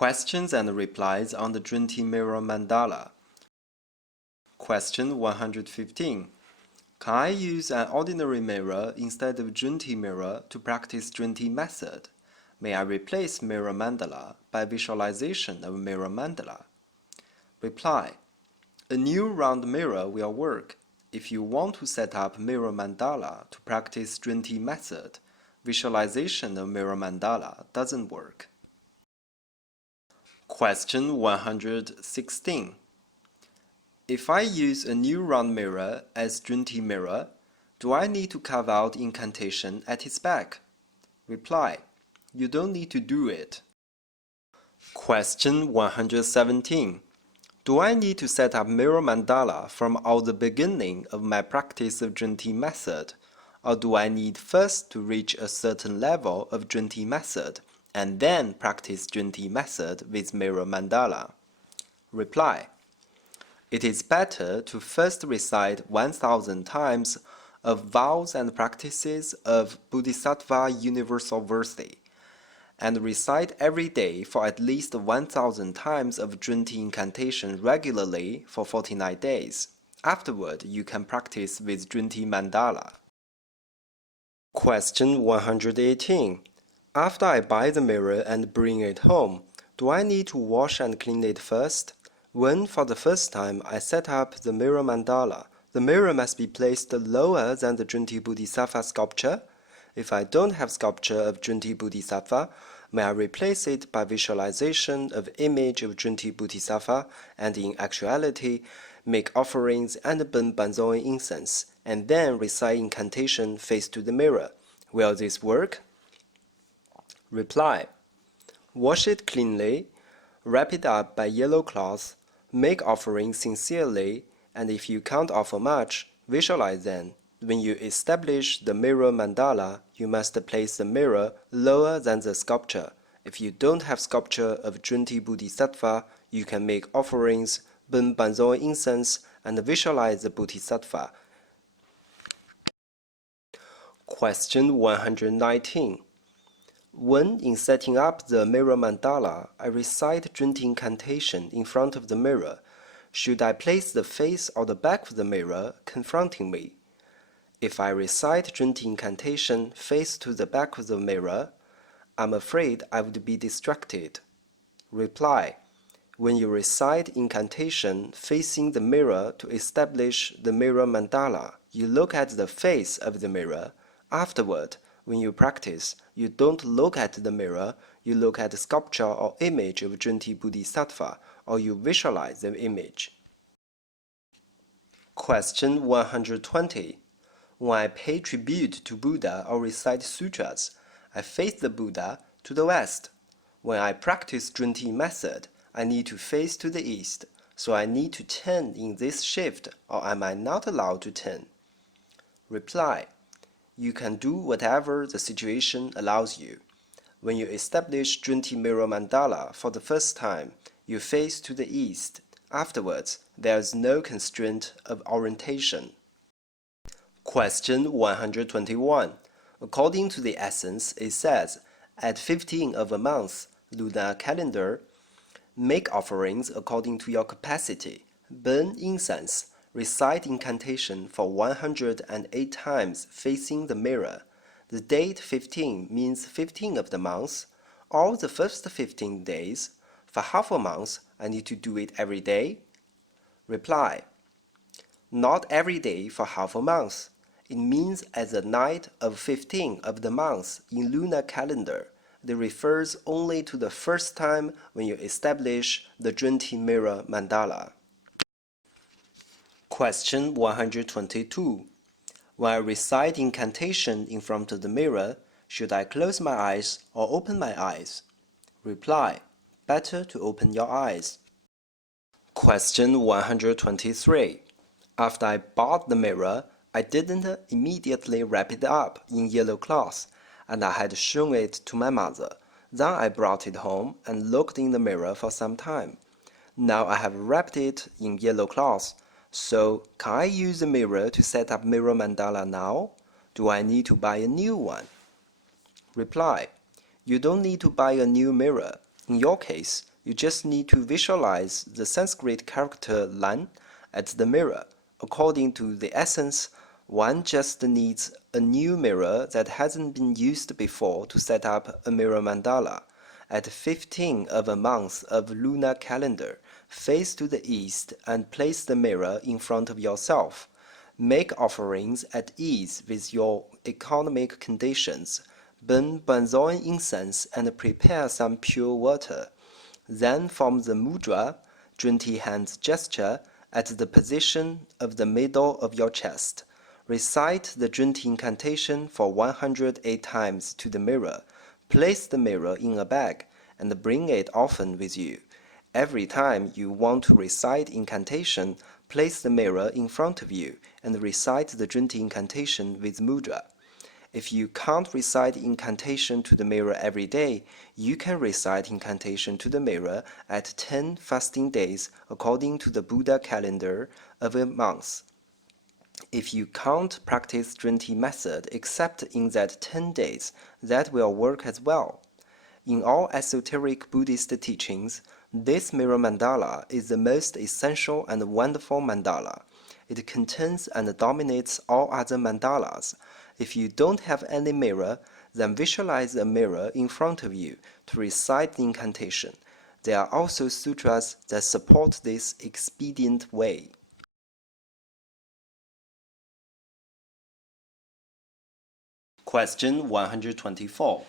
Questions and replies on the Zhunti mirror mandala. Question 115. Can I use an ordinary mirror instead of Zhunti mirror to practice Zhunti method? May I replace mirror mandala by visualization of mirror mandala? Reply. A new round mirror will work. If you want to set up mirror mandala to practice Zhunti method, visualization of mirror mandala doesn't work. Question 116. If I use a new round mirror as Zhunti mirror, do I need to carve out incantation at its back? Reply. You don't need to do it. Question 117. Do I need to set up mirror mandala from all the beginning of my practice of Zhunti method, or do I need first to reach a certain level of Zhunti method and then practice Zhunti method with mirror mandala? Reply. It is better to first recite 1,000 times of vows and practices of Bodhisattva universal virtue, and recite every day for at least 1,000 times of Zhunti incantation regularly for 49 days. Afterward, you can practice with Zhunti mandala. Question 118. After I buy the mirror and bring it home, do I need to wash and clean it first? When, for the first time, I set up the mirror mandala, the mirror must be placed lower than the Zhunti Bodhisattva sculpture. If I don't have sculpture of Zhunti Bodhisattva, may I replace it by visualization of image of Zhunti Bodhisattva and in actuality make offerings and burn benzoin incense, and then recite incantation face to the mirror? Will this work? Reply. Wash it cleanly, wrap it up by yellow cloth, make offerings sincerely, and if you can't offer much, visualize them. When you establish the mirror mandala, you must place the mirror lower than the sculpture. If you don't have sculpture of Zhunti Bodhisattva, you can make offerings, burn benzoin incense, and visualize the Bodhisattva. Question 119. When, in setting up the mirror mandala, I recite Zhunti incantation in front of the mirror, should I place the face or the back of the mirror confronting me? If I recite Zhunti incantation face to the back of the mirror, I'm afraid I would be distracted. Reply. When you recite incantation facing the mirror to establish the mirror mandala, you look at the face of the mirror. Afterward, when you practice, you don't look at the mirror, you look at the sculpture or image of Zhunti Bodhisattva, or you visualize the image. Question 120. When I pay tribute to Buddha or recite sutras, I face the Buddha to the west. When I practice Zhunti method, I need to face to the east, so I need to turn in this shift, or am I not allowed to turn? Reply. You can do whatever the situation allows you. When you establish Zhunti mirror mandala for the first time, you face to the east. Afterwards, there is no constraint of orientation. Question 121. According to the essence, it says, at 15 of a month, lunar calendar, make offerings according to your capacity, burn incense, recite incantation for 108 times facing the mirror. The date 15 means 15 of the month, or the first 15 days. For half a month, I need to do it every day? Reply. Not every day for half a month. It means at the night of 15 of the month in lunar calendar. It refers only to the first time when you establish the Zhunti mirror mandala. Question 122. When I recite incantation in front of the mirror, should I close my eyes or open my eyes? Reply. Better to open your eyes. Question 123. After I bought the mirror, I didn't immediately wrap it up in yellow cloth, and I had shown it to my mother. Then I brought it home and looked in the mirror for some time. Now I have wrapped it in yellow cloth. So, can I use the mirror to set up mirror mandala now? Do I need to buy a new one? Reply. You don't need to buy a new mirror. In your case, You just need to visualize the Sanskrit character lan at the mirror. According to the essence, one just needs a new mirror that hasn't been used before to set up a mirror mandala. At 15 of a month of lunar calendar, face to the east and place the mirror in front of yourself. Make offerings at ease with your economic conditions. Burn benzoin incense and prepare some pure water. Then form the mudra, Zhunti hand gesture, at the position of the middle of your chest. Recite the Zhunti incantation for 108 times to the mirror. Place the mirror in a bag and bring it often with you. Every time you want to recite incantation, place the mirror in front of you and recite the Zhunti incantation with mudra. If you can't recite incantation to the mirror every day, you can recite incantation to the mirror at 10 fasting days according to the Buddha calendar of a month. If you can't practice Zhunti method except in that 10 days, that will work as well. In all esoteric Buddhist teachings, this mirror mandala is the most essential and wonderful mandala. It contains and dominates all other mandalas. If you don't have any mirror, then visualize a mirror in front of you to recite the incantation. There are also sutras that support this expedient way. Question 124.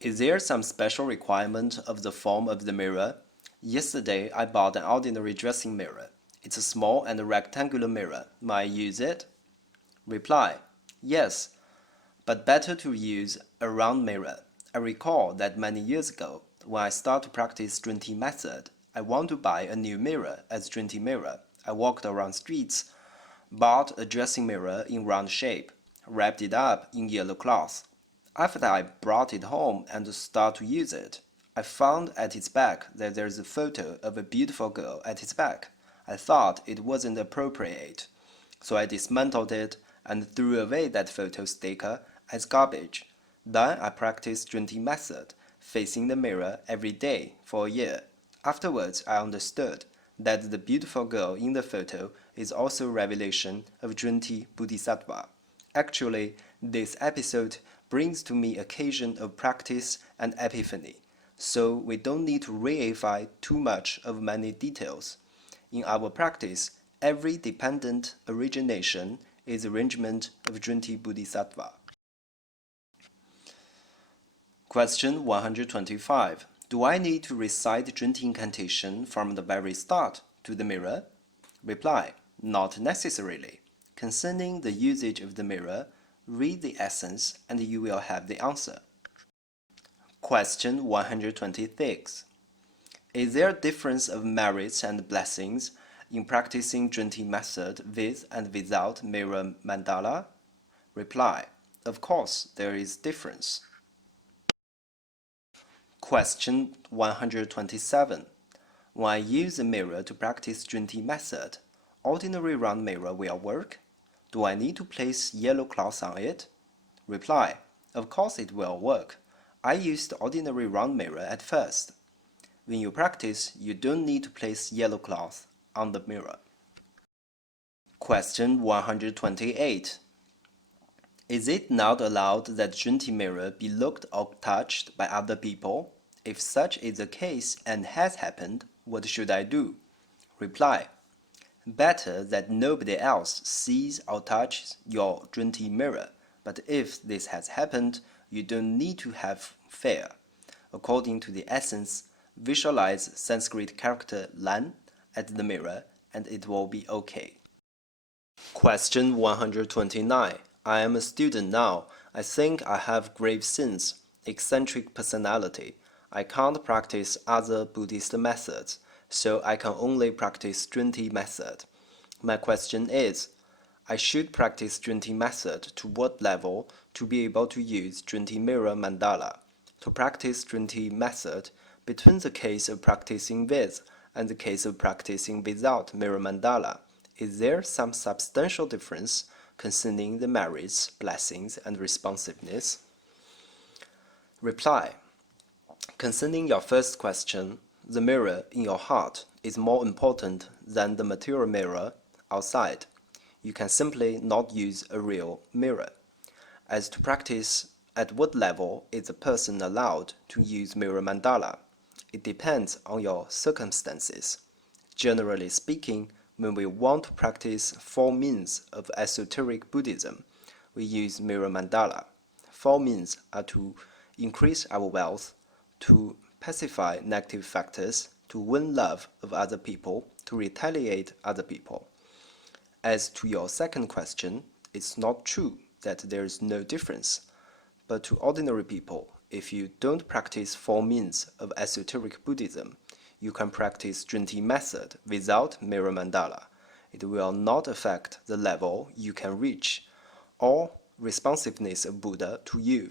Is there some special requirement of the form of the mirror? Yesterday, I bought an ordinary dressing mirror. It's a small and rectangular mirror. May I use it? Reply: Yes, but better to use a round mirror. I recall that many years ago, when I started to practice Zhunti method, I want to buy a new mirror as Zhunti mirror. I walked around streets, bought a dressing mirror in round shape, wrapped it up in yellow cloth. After I brought it home and started to use it, I found at its back that there's a photo of a beautiful girl at its back. I thought it wasn't appropriate, so I dismantled it and threw away that photo sticker as garbage. Then I practiced Zhunti method, facing the mirror every day for a year. Afterwards, I understood that the beautiful girl in the photo is also a revelation of Zhunti Bodhisattva. Actually, this episode brings to me occasion of practice and epiphany, so we don't need to reify too much of many details. In our practice, every dependent origination is arrangement of Zhunti Bodhisattva. Question 125. Do I need to recite Zhunti incantation from the very start to the mirror? Reply: Not necessarily. Concerning the usage of the mirror, read the essence and you will have the answer. Question 126. Is there a difference of merits and blessings in practicing Zhunti method with and without mirror mandala? Reply: Of course, there is difference. Question 127. When I use a mirror to practice Zhunti method, ordinary round mirror will work? Do I need to place yellow cloth on it? Reply: Of course it will work. I used ordinary round mirror at first. When you practice, you don't need to place yellow cloth on the mirror. Question 128. Is it not allowed that Zhunti mirror be looked or touched by other people? If such is the case and has happened, what should I do? Reply: Better that nobody else sees or touches your Zhunti mirror, but if this has happened, you don't need to have fear. According to the essence, visualize Sanskrit character lan at the mirror and it will be okay. Question 129. I am a student now. I think I have grave sins, eccentric personality. I can't practice other Buddhist methods, so I can only practice Zhunti method. My question is, I should practice Zhunti method to what level to be able to use Zhunti mirror mandala? To practice Zhunti method, between the case of practicing with and the case of practicing without mirror mandala, is there some substantial difference concerning the merits, blessings, and responsiveness? Reply: Concerning your first question, the mirror in your heart is more important than the material mirror outside, you can simply not use a real mirror. As to practice, at what level is a person allowed to use mirror mandala? It depends on your circumstances. Generally speaking, when we want to practice 4 means of esoteric Buddhism, we use mirror mandala. 4 means are to increase our wealth, to pacify negative factors, to win love of other people, to retaliate other people. As to your second question, it's not true that there is no difference. But to ordinary people, if you don't practice 4 means of esoteric Buddhism, you can practice Zhunti method without mirror mandala. It will not affect the level you can reach or responsiveness of Buddha to you.